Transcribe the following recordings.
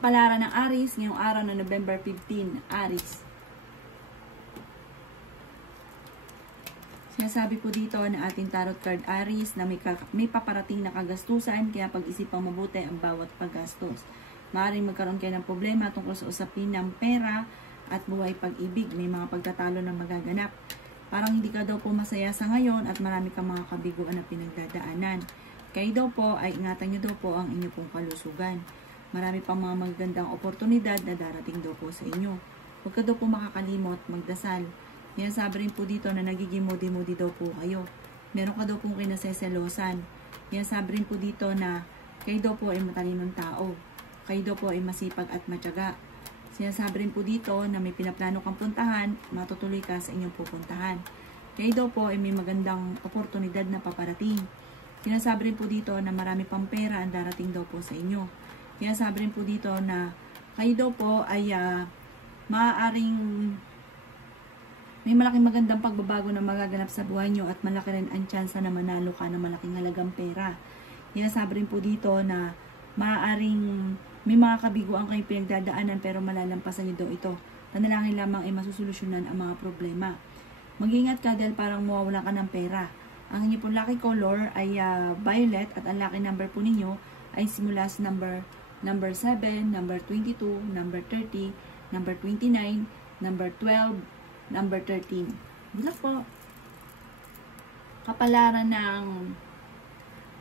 Kapalaran ng Aries ngayong araw na November 15, Aries. Sinasabi po dito na ating tarot card Aries na may paparating na kagastusan, kaya pag-isipang mabuti ang bawat paggastos. Maaaring magkaroon kayo ng problema tungkol sa usapin ng pera at buhay pag-ibig. May mga pagtatalo na magaganap. Parang hindi ka daw po masaya sa ngayon at marami kang mga kabiguan na pinagdadaanan. Kayo daw po ay ingatan nyo daw po ang inyo pong kalusugan. Marami pang mga magandang oportunidad na darating daw po sa inyo. Huwag ka daw po makakalimot, magdasal. Yan, sabi rin po dito na nagiging moody-moody daw po kayo. Meron ka daw pong kinaseselosan. Yan, sabi rin po dito na kayo daw po ay matalinong tao. Kayo daw po ay masipag at matyaga. Sinasabi rin po dito na may pinaplano kang puntahan, matutuloy ka sa inyong pupuntahan. Kayo daw po ay may magandang oportunidad na paparating. Sinasabi rin po dito na marami pang pera ang darating daw po sa inyo. Kaya sabi rin po dito na kayo daw po ay maaaring may malaking magandang pagbabago na magaganap sa buhay nyo at malaki rin ang tsansa na manalo ka ng malaking halagang pera. Kaya sabi rin po dito na maaaring may mga kabiguan kayong pinagdadaanan pero malalampasan nyo daw ito. Panalangin lamang ay masusolusyonan ang mga problema. Mag-ingat ka dahil parang mawawala ka ng pera. Ang inyo pong lucky color ay violet at ang lucky number po ninyo ay simula sa number 7, number 22, number 30, number 29, number 12, number 13. Good po. Kapalaran ng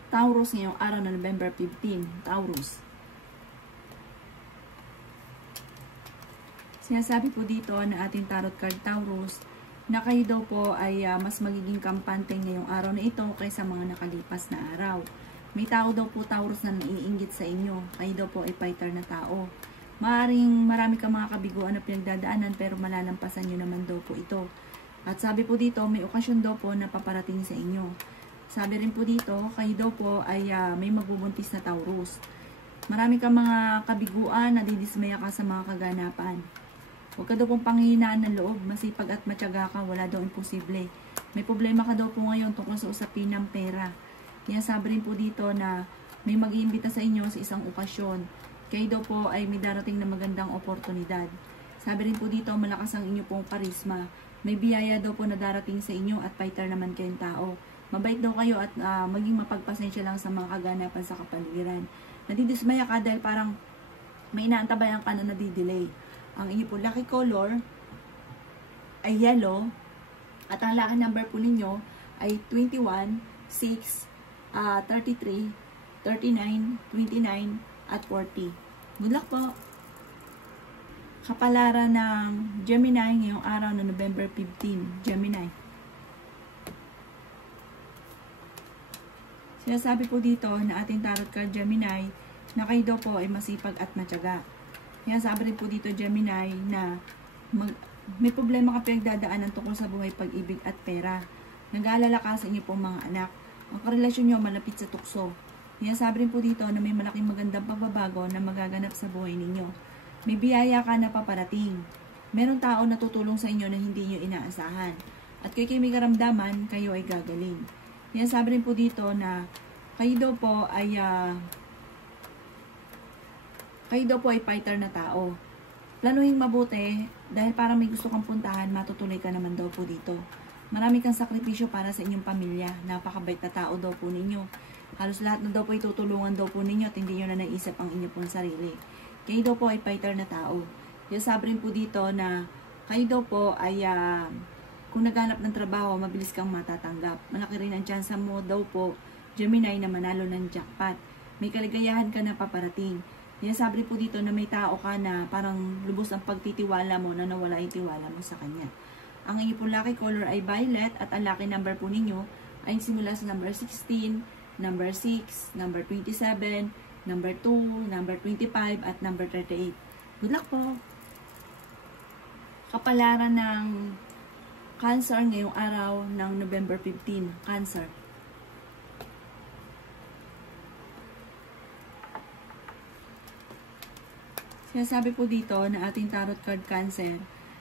Taurus ngayong araw na November 15. Taurus. Sinasabi po dito na ating tarot card Taurus na kayo daw po ay mas magiging kampante ngayong araw na ito kaysa mga nakalipas na araw. May tao daw po Taurus na naiinggit sa inyo. Kayo daw po ay fighter na tao. Maaring marami kang mga kabiguan na pinagdadaanan pero malalampasan nyo naman daw po ito. At sabi po dito, may okasyon daw po na paparating sa inyo. Sabi rin po dito, kayo daw po ay may magbubuntis na Taurus. Marami kang mga kabiguan na didismaya ka sa mga kaganapan. Huwag ka daw pong panghihinaan ng loob, masipag at matyaga ka, wala daw imposible. May problema ka daw po ngayon tungkol sa usapin ng pera. Kaya sabi rin po dito na may mag-iimbita sa inyo sa isang okasyon. Kayo daw po ay may darating na magandang oportunidad. Sabi rin po dito, malakas ang inyo pong karisma. May biyaya daw po na darating sa inyo at fighter naman kayong tao. Mabait daw kayo at maging mapagpasensya lang sa mga kaganapan sa kapaligiran. Nadidismaya ka dahil parang may inaantabayan ka na nadidelay. Ang inyo po lucky color ay yellow at ang lucky number po ninyo ay 21, 6, 33, 39, 29, at 40. Good luck po! Kapalaran ng Gemini ngayong araw na November 15. Gemini. Sinasabi po dito na ating tarot card Gemini na kayo daw po ay masipag at matyaga. Kaya sabi rin po dito Gemini na may problema ka pinagdadaanan tungkol sa buhay, pag-ibig at pera. Nag-aalala ka sa inyo pong mga anak. Ang karelasyon nyo malapit sa tukso. Kaya sabi rin po dito na may malaking magandang pagbabago na magaganap sa buhay ninyo. May biyaya ka na paparating. Meron tao na tutulong sa inyo na hindi nyo inaasahan. At kayo may karamdaman, kayo ay gagaling. Kaya sabi rin po dito na kayo daw po ay fighter na tao. Planuhin mabuti dahil para may gusto kang puntahan, matutuloy ka naman daw po dito. Marami kang sakripisyo para sa inyong pamilya. Napakabait na tao daw po ninyo. Halos lahat na daw po itutulungan daw po ninyo at hindi nyo na naisip ang inyo pong sarili. Kayo daw po ay fighter na tao. Kaya sabi rin po dito na kayo daw po ay kung naghanap ng trabaho, mabilis kang matatanggap. Malaki rin ang tsansa mo daw po, Gemini, na manalo ng jackpot. May kaligayahan ka na paparating. Kaya sabi rin po dito na may tao ka na parang lubos ang pagtitiwala mo na nawala yung tiwala mo sa kanya. Ang inyo pong lucky color ay violet at ang lucky number po ninyo ay simula sa number 16, number 6, number 27, number 2, number 25, at number 38. Good luck po! Kapalaran ng Cancer ngayong araw ng November 15. Cancer. Sinasabi po dito na ating tarot card Cancer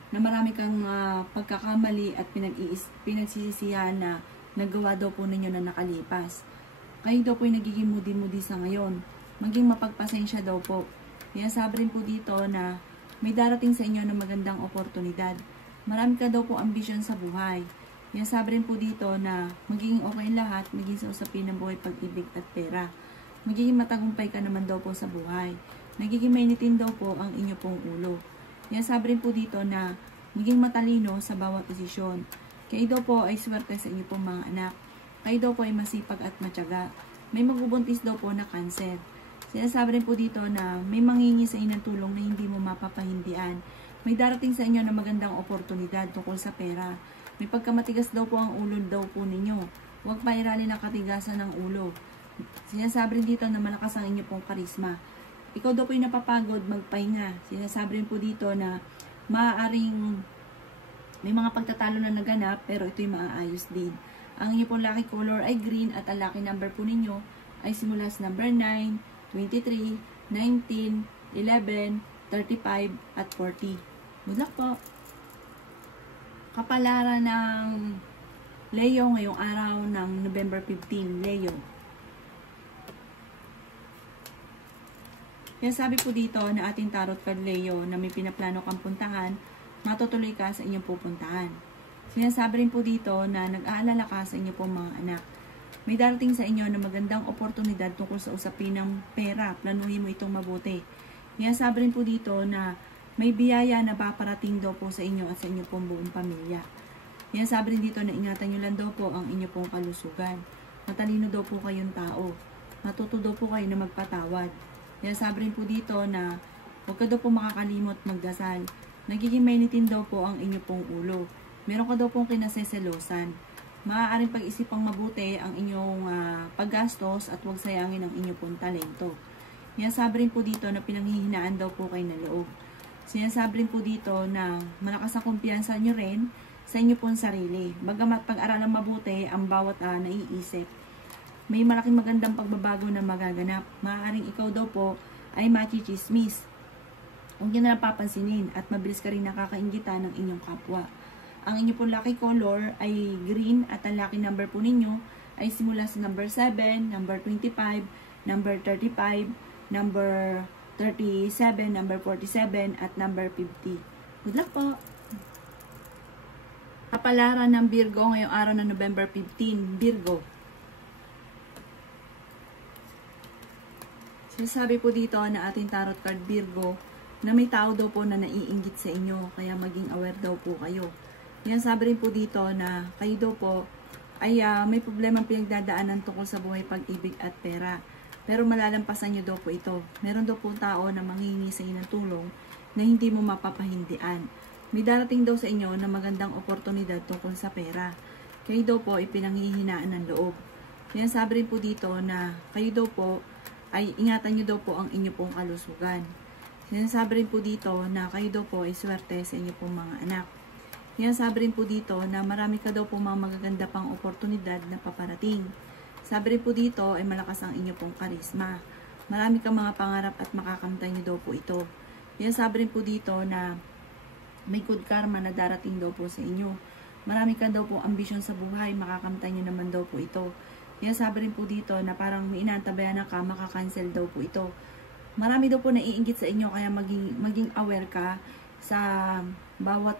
na marami kang pagkakamali at pinagsisisihan na nagawa daw po ninyo na nakalipas. Kayo daw po yung nagiging moody-moody sa ngayon. Maging mapagpasensya daw po. Sinasabi rin po dito na may darating sa inyo na magandang oportunidad. Marami ka daw po ambisyon sa buhay. Sinasabi rin po dito na magiging okay lahat, magiging sa usapin ng buhay, pag-ibig at pera. Magiging matagumpay ka naman daw po sa buhay. Nagiging mainitin daw po ang inyo pong ulo. Sinasabi rin po dito na magiging matalino sa bawat desisyon. Kayo daw po ay swerte sa inyo pong mga anak. Kayo daw po ay masipag at matyaga. May magbubuntis daw po na cancer. Sinasabi rin po dito na may manghingi sa inyo ng tulong na hindi mo mapapahindian. May darating sa inyo na magandang oportunidad tungkol sa pera. May pagkamatigas daw po ang ulo daw po ninyo. Huwag pairalin ang katigasan ng ulo. Sinasabi rin dito na malakas ang inyo pong karisma. Ikaw daw po yung napapagod, magpahinga. Sinasabi rin po dito na maaaring may mga pagtatalo na naganap pero ito'y maaayos din. Ang inyo pong lucky color ay green at ang lucky number po ninyo ay simula sa number 9, 23, 19, 11, 35 at 40. Good luck po! Kapalaran ng Leo ngayong araw ng November 15, Leo. Kaya sabi po dito na ating tarot card Leo na may pinaplano kang puntahan, matutuloy ka sa inyong pupuntahan. Sinasabi rin po dito na nag-aalala ka sa inyong pong mga anak. May darating sa inyo na magandang oportunidad tungkol sa usapin ng pera. Planuhin mo itong mabuti. Sinasabi rin po dito na may biyaya na paparating daw po sa inyo at sa inyong pong buong pamilya. Sinasabi rin dito na ingatan nyo lang daw po ang inyong pong kalusugan. Matalino daw po kayong tao. Matuto daw po kayo na magpatawad. Sinasabi rin po dito na huwag ka daw po makakalimot magdasal. Nagiging mainitin daw po ang inyong pong ulo. Meron ka daw pong kinaseselosan. Maaaring pag-isipang mabuti ang inyong paggastos at huwag sayangin ang inyong pong talento. Sinasabi rin po dito na pinanghihinaan daw po kayo na loob. Sinasabi rin po dito na malakas ang kumpiyansa nyo rin sa inyo pong sarili. Bagamat pag-aralang mabuti ang bawat naiisip. May malaking magandang pagbabago na magaganap. Maaaring ikaw daw po ay machichismis. Huwag nyo na lang papansinin at mabilis ka rin nakakainggitan ng inyong kapwa. Ang inyong pong lucky color ay green at ang lucky number po ninyo ay simula sa number 7, number 25, number 35, number 37, number 47, at number 50. Good luck po! Kapalaran ng Virgo ngayong araw ng November 15, Virgo. Sinasabi po dito na ating tarot card Virgo na may tao daw po na naiinggit sa inyo, kaya maging aware daw po kayo. Sinasabi rin po dito na kayo daw po ay may problemang pinagdadaanan tungkol sa buhay, pag-ibig at pera. Pero malalampasan nyo daw po ito. Meron daw po tao na manghingi sa inyo ng tulong na hindi mo mapapahindian. May darating daw sa inyo na magandang oportunidad tungkol sa pera. Kayo daw po ay pinanghihinaan ng loob. Sinasabi rin po dito na kayo daw po ay ingatan nyo daw po ang inyo pong kalusugan. Sinasabi rin po dito na kayo daw po ay swerte sa inyo pong mga anak. Sinasabi rin po dito na marami ka daw po mga magaganda pang oportunidad na paparating. Sabi rin po dito ay malakas ang inyo pong karisma. Marami kang mga pangarap at makakamtan nyo daw po ito. Sinasabi rin po dito na may good karma na darating daw po sa inyo. Marami ka daw po ambisyon sa buhay, makakamtan nyo naman daw po ito. Sinasabi rin po dito na parang may inaantabayan ka, makakancel daw po ito. Marami daw po naiinggit sa inyo, kaya maging aware ka sa bawat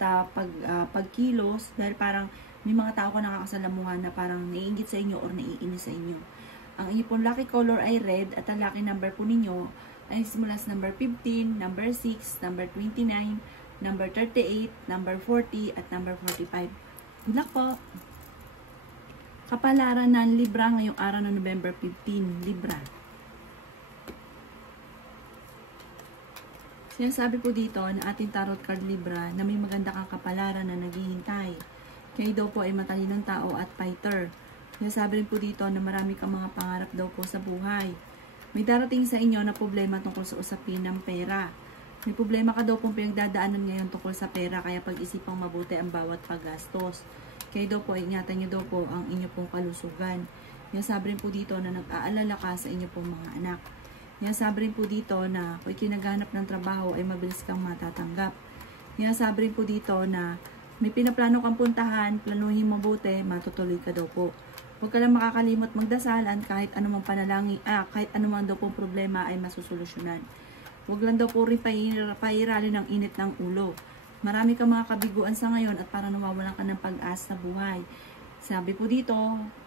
pagkilos, dahil parang may mga tao ka nakakasalamuhan na parang naiinggit sa inyo or naiinis sa inyo. Ang inyo pong lucky color ay red at ang lucky number po ninyo ay simula sa number 15, number 6, number 29, number 38, number 40 at number 45. Good luck po! Kapalaran ng Libra ngayong araw ng November 15, Libra. Sinasabi po dito na ating tarot card Libra na may maganda kang kapalaran na naghihintay. Kayo daw po ay matalinong tao at fighter. Sinasabi rin po dito na marami kang mga pangarap daw po sa buhay. May darating sa inyo na problema tungkol sa usapin ng pera. May problema ka daw pong pinagdadaanan ngayon tungkol sa pera, kaya pag-isipang mabuti ang bawat paggastos. Kayo daw po, ingatan nyo daw po ang inyo pong kalusugan. Sinasabi rin po dito na nag-aalala ka sa inyo pong mga anak. Sinasabi rin po dito na kung ikinaghanap ng trabaho ay mabilis kang matatanggap. Sinasabi rin po dito na may pinaplano kang puntahan, planuhin mabuti, matutuloy ka daw po. Huwag ka lang makakalimot magdasalan kahit anumang panalangin, kahit anumang daw pong problema ay masusolusyonan. Huwag lang daw po rin pahirali ng init ng ulo. Marami kang mga kabiguan sa ngayon at parang nawawalan ka ng pag-asa sa buhay. Sabi po dito,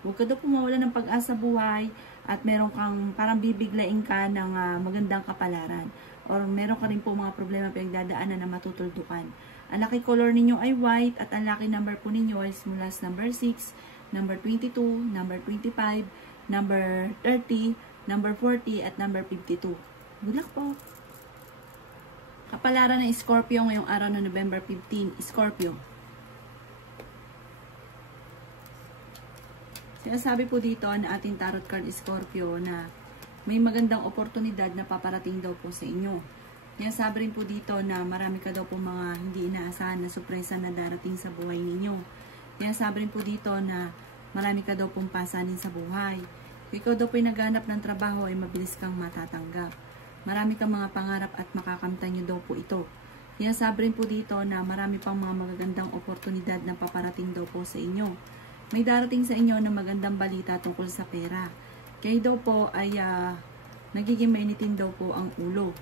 huwag ka daw pumawalan ng pag-asa sa buhay at meron kang parang bibiglain ka ng magandang kapalaran. Or meron ka rin po mga problema pinagdadaanan na matutuldukan. Ang lucky color ninyo ay white at ang lucky number po ninyo ay mula sa number 6, number 22, number 25, number 30, number 40 at number 52. Good luck po! Kapalaran ng Scorpio ngayong araw ng November 15. Scorpio. Sinasabi po dito na ating tarot card Scorpio na may magandang oportunidad na paparating daw po sa inyo. Sinasabi rin po dito na marami ka daw po mga hindi inaasahan na sorpresa na darating sa buhay ninyo. Sinasabi rin po dito na marami ka daw pong pasanin sa buhay. Kung ikaw daw po ay naghanap ng trabaho ay mabilis kang matatanggap. Marami kang mga pangarap at makakamtan nyo daw po ito. Sinasabi rin po dito na marami pang mga magagandang oportunidad na paparating daw po sa inyo. May darating sa inyo na magandang balita tungkol sa pera. Kayo daw po ay nagiging mainitin daw po ang ulo.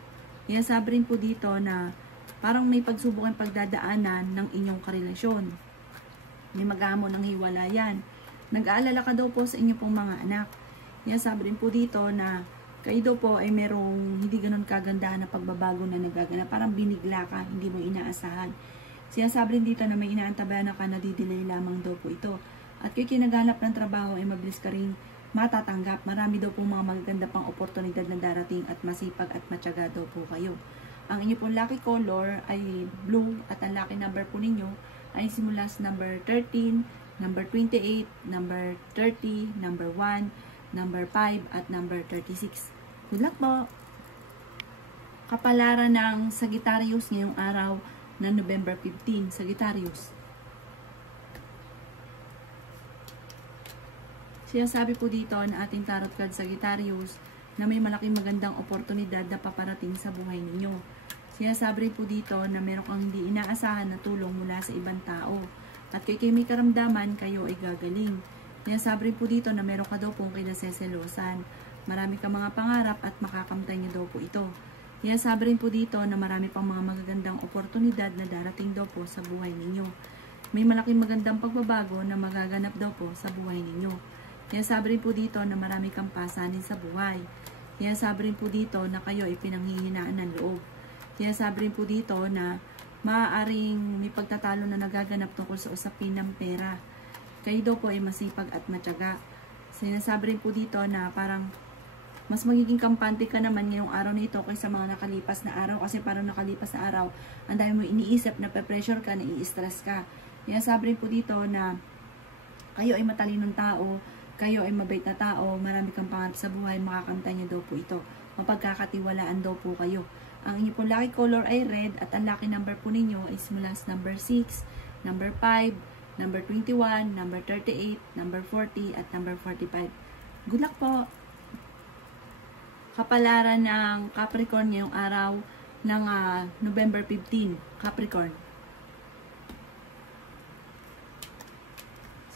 Sinasabi rin po dito na parang may pagsubok ang pagdadaanan ng inyong karelasyon. May mag-aamon ng hiwalayan. Nag-aalala ka daw po sa inyo pong mga anak. Sinasabi rin po dito na kayo daw po ay merong hindi ganun kagandahan na pagbabago na nagaganap. Parang binigla ka, hindi mo inaasahan. Sinasabi rin dito na may inaantabayan ka na didelay lamang daw po ito. At kung kinaganap ng trabaho ay mabilis ka rin matatanggap. Marami daw po mga magaganda pang oportunidad na darating at masipag at matyaga daw po kayo. Ang inyo pong lucky color ay blue at ang lucky number po ninyo ay simula sa number 13, number 28, number 30, number 1, number 5, at number 36. Good luck po! Kapalaran ng Sagittarius ngayong araw ng November 15. Sagittarius. Sinasabi po dito na ating tarot card Sagittarius na may malaking magandang oportunidad na paparating sa buhay ninyo. Sinasabi rin po dito na meron kang hindi inaasahan na tulong mula sa ibang tao. At kay may karamdaman, kayo ay gagaling. Sinasabi rin po dito na meron ka daw pong kinaseselosan. Marami kang mga pangarap at makakamtan niyo daw po ito. Sinasabi rin po dito na marami pang mga magagandang oportunidad na darating daw po sa buhay ninyo. May malaking magandang pagbabago na magaganap daw po sa buhay ninyo. Sinasabi rin po dito na marami kang pasanin sa buhay. Sinasabi rin po dito na kayo ay pinanghihinaan ng loob. Sinasabi rin po dito na maaaring may pagtatalo na nagaganap tungkol sa usapin ng pera. Kayo daw po ay masipag at matyaga. Sinasabi rin po dito na parang mas magiging kampante ka naman ngayong araw na ito kaysa mga nakalipas na araw. Kasi parang nakalipas na araw, ang dami mo iniisip, na pe-pressure ka, na i-stress ka. Sinasabi rin po dito na kayo ay matalinong tao, kayo ay mabait na tao, marami kang pangarap sa buhay, makakamtan niyo daw po ito. Mapagkakatiwalaan daw po kayo. Ang inyo po lucky color ay red at ang lucky number po ninyo is mula sa number 6, number 5, number 21, number 38, number 40, at number 45. Good luck po! Kapalaran ng Capricorn ngayong araw ng November 15. Capricorn.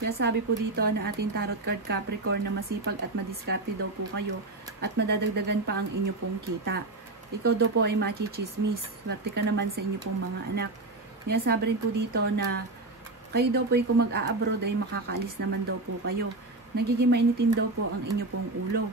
Sinasabi po dito na ating tarot card Capricorn na masipag at madiskarte daw po kayo at madadagdagan pa ang inyo pong kita. Ikaw daw po ay machichismis. Swerte ka naman sa inyo pong mga anak. Sinasabi rin po dito na kayo daw po ay kung mag-a-abroad ay makakaalis naman daw po kayo. Nagiging mainitin daw po ang inyo pong ulo.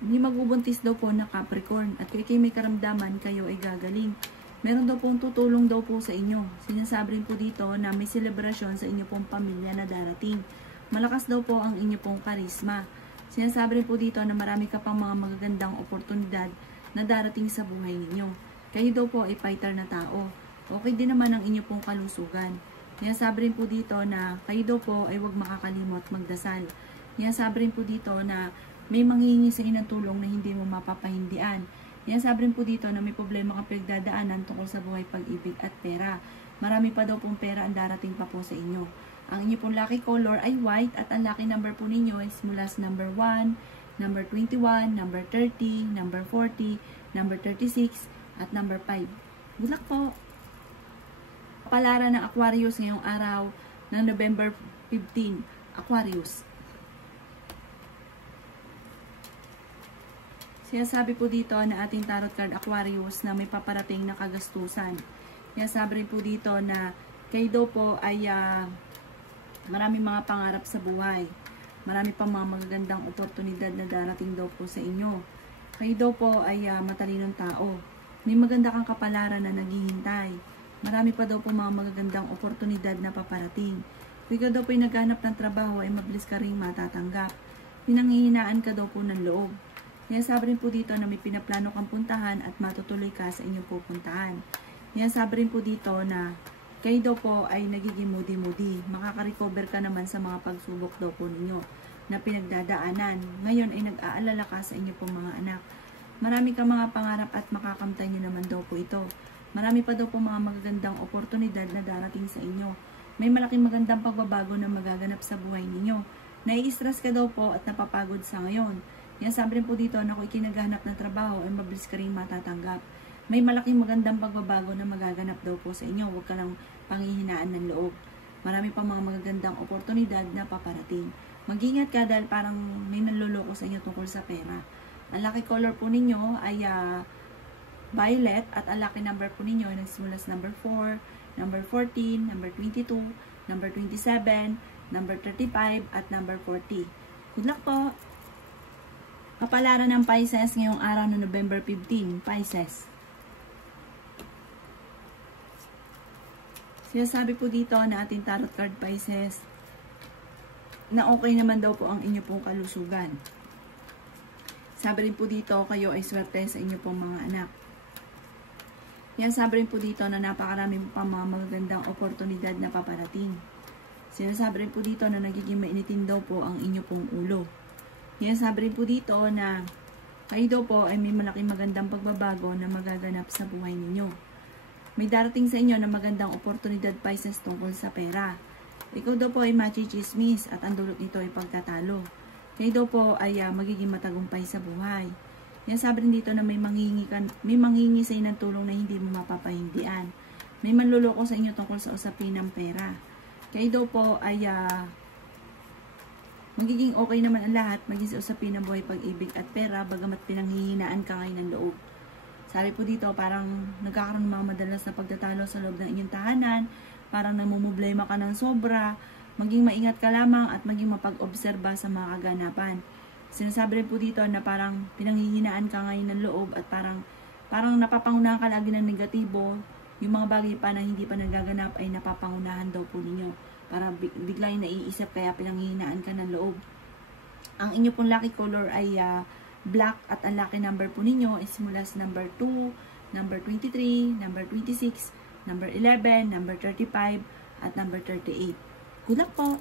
Hindi magbubuntis daw po na Capricorn. At kay may karamdaman, kayo ay gagaling. Meron daw pong tutulong daw po sa inyo. Sinasabi rin po dito na may selebrasyon sa inyo pong pamilya na darating. Malakas daw po ang inyo pong karisma. Sinasabi rin po dito na marami ka pang mga magagandang oportunidad na darating sa buhay ninyo. Kayo daw po ay fighter na tao. Okay din naman ang inyo pong kalusugan. Sinasabi rin po dito na kayo daw po ay huwag makakalimot magdasal. Sinasabi rin po dito na may manghihingi sa inyo ng tulong na hindi mo mapapahindian. Sinasabi rin po dito na may problema kang pinagdadaanan tungkol sa buhay, pag-ibig at pera. Marami pa daw pong pera ang darating pa po sa inyo. Ang inyo pong lucky color ay white at ang lucky number po ninyo is mula sa number 1, number 21, number 30, number 40, number 36, at number 5. Good luck po! Kapalaran ng Aquarius ngayong araw ng November 15. Aquarius. Kaya sabi po dito na ating tarot card Aquarius na may paparating na kagastusan. Kaya sabi rin po dito na kayo daw po ay maraming mga pangarap sa buhay. Marami pang mga magagandang oportunidad na darating daw po sa inyo. Kayo daw po ay matalinong tao. May maganda kang kapalaran na naghihintay. Marami pa daw po mga magagandang oportunidad na paparating. Kung ikaw daw po ay naghanap ng trabaho ay mabilis ka rin matatanggap. Pinanghihinaan ka daw po ng loob. Kaya sabi rin po dito na may pinaplano kang puntahan at matutuloy ka sa inyong pupuntahan. Kaya sabi rin po dito na kayo daw po ay nagiging moody-moody. Makaka-recover ka naman sa mga pagsubok daw po ninyo na pinagdadaanan. Ngayon ay nag-aalala ka sa inyong pong mga anak. Marami kang mga pangarap at makakamtay nyo naman daw po ito. Marami pa daw po mga magagandang oportunidad na darating sa inyo. May malaking magandang pagbabago na magaganap sa buhay ninyo. Nai-stress ka daw po at napapagod sa ngayon. Yan sabi rin po dito na kung ikinaghanap ng trabaho ay mabilis ka rin matatanggap. May malaking magandang pagbabago na magaganap daw po sa inyo. Huwag ka lang panghihinaan ng loob. Marami pa mga magagandang oportunidad na paparating. Mag-ingat ka dahil parang may nanloloko sa inyo tungkol sa pera. Ang lucky color po ninyo ay violet at ang lucky number po ninyo ay nagsimula sa number 4, number 14, number 22, number 27, number 35 at number 40. Good luck po! Kapalaran ng Pisces ngayong araw ng November 15, Pisces. Sinasabi po dito na ating tarot card Pisces na okay naman daw po ang inyo pong kalusugan. Sabi rin po dito kayo ay swerte sa inyo pong mga anak. Yan sabi rin po dito na napakarami pa mga magagandang oportunidad na paparating. Sinasabi rin po dito na nagiging mainitin daw po ang inyo pong ulo. Yan sabi rin po dito na kayo daw po ay may malaking magandang pagbabago na magaganap sa buhay ninyo. May darating sa inyo na magandang oportunidad Pisces tungkol sa pera. Ikaw daw po ay machichismis at ang dulot nito ay pagkatalo. Kayo daw po ay magiging matagumpay sa buhay. Yan sabi rin dito na may manghingi sa inyo ng tulong na hindi mo mapapahindian. May manluloko sa inyo tungkol sa usapin ng pera. Kayo daw po ay magiging okay naman ang lahat, maging sa usapin ng buhay, pag-ibig at pera, bagamat pinanghihinaan ka ngayon ng loob. Sabi po dito, parang nagkakaroon ng mga madalas na pagtatalo sa loob ng inyong tahanan, parang namumblema ka ng sobra, maging maingat ka lamang at maging mapag-obserba sa mga kaganapan. Sinasabi rin po dito na parang pinanghihinaan ka ngayon ng loob at parang napapangunahan ka lagi ng negatibo, yung mga bagay pa na hindi pa nagaganap ay napapangunahan daw po ninyo. Para bigla yung naiisip kaya pinanghihinaan ka ng loob. Ang inyo pong lucky color ay black at ang lucky number po ninyo ay simula sa number 2, number 23, number 26, number 11, number 35 at number 38. Good luck po!